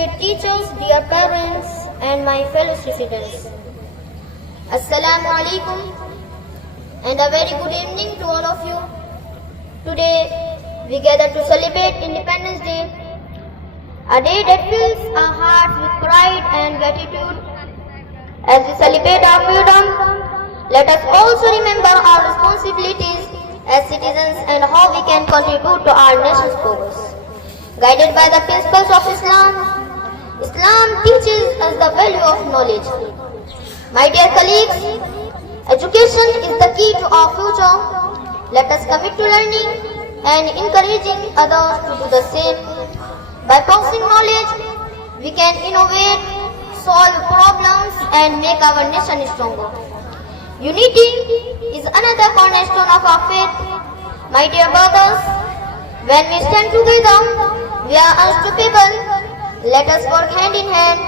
respected teachers, dear parents, and my fellow students. Assalamu alaikum and a very good evening to all of you. Today we gather to celebrate Independence Day, a day that fills our hearts with pride and gratitude. As we celebrate our freedom, let us also remember our responsibilities as citizens and how we can contribute to our nation's progress. Guided by the principles of Islam, Islam teaches us the value of knowledge. My dear colleagues, education is the key to our future. Let us commit to learning and encouraging others to do the same. By passing knowledge, we can innovate, solve problems and make our nation stronger. Unity is another cornerstone of our faith. My dear brothers, when we stand together, we are unstoppable. Let us work hand in hand,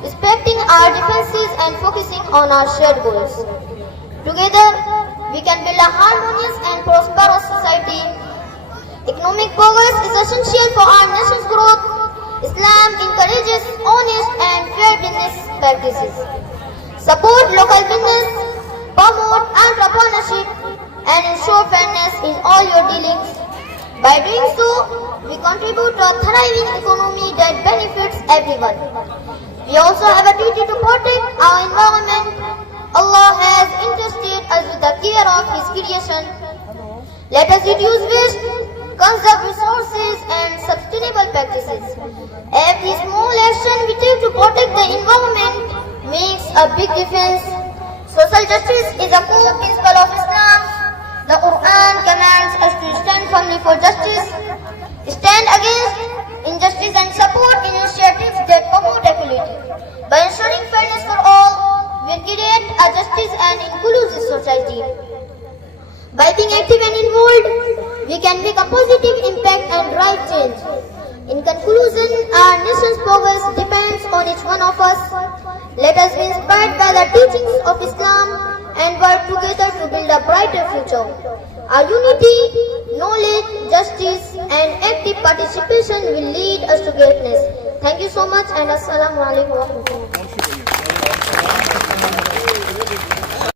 respecting our differences and focusing on our shared goals. Together, we can build a harmonious and prosperous society. Economic progress is essential for our nation's growth. Islam encourages honest and fair business practices. Support local business, promote entrepreneurship, and ensure fairness in all your dealings. By doing so, we contribute to a thriving economy that benefits everyone. We also have a duty to protect our environment. Allah has entrusted us with the care of His creation. Let us reduce waste, conserve resources and sustainable practices. Every small action we take to protect the environment makes a big difference. Social justice is a core principle of Islam. The Quran commands us to stand firmly for justice, stand against injustice and support initiatives that promote equality. By ensuring fairness for all, we create a justice and inclusive society. By being active and involved, we can make a positive impact and drive change. In conclusion, our nation's progress depends on each one of us. Let us be inspired by the teachings of Islam and work together to build a brighter future. Our unity, knowledge, justice and active participation will lead us to greatness. Thank you so much and Assalamu alaikum wa rahmatullah.